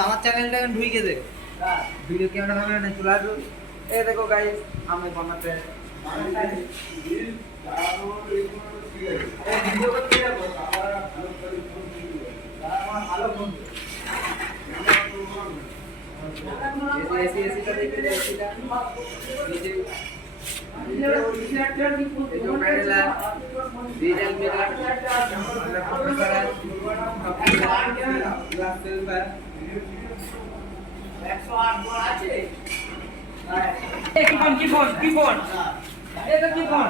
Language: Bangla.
আমার চ্যানেলটা ঢুকে দে ভিডিও ক্যামেরা হবে না চলে আসো। এই দেখো গাইস আমি বানাতে কি ফোন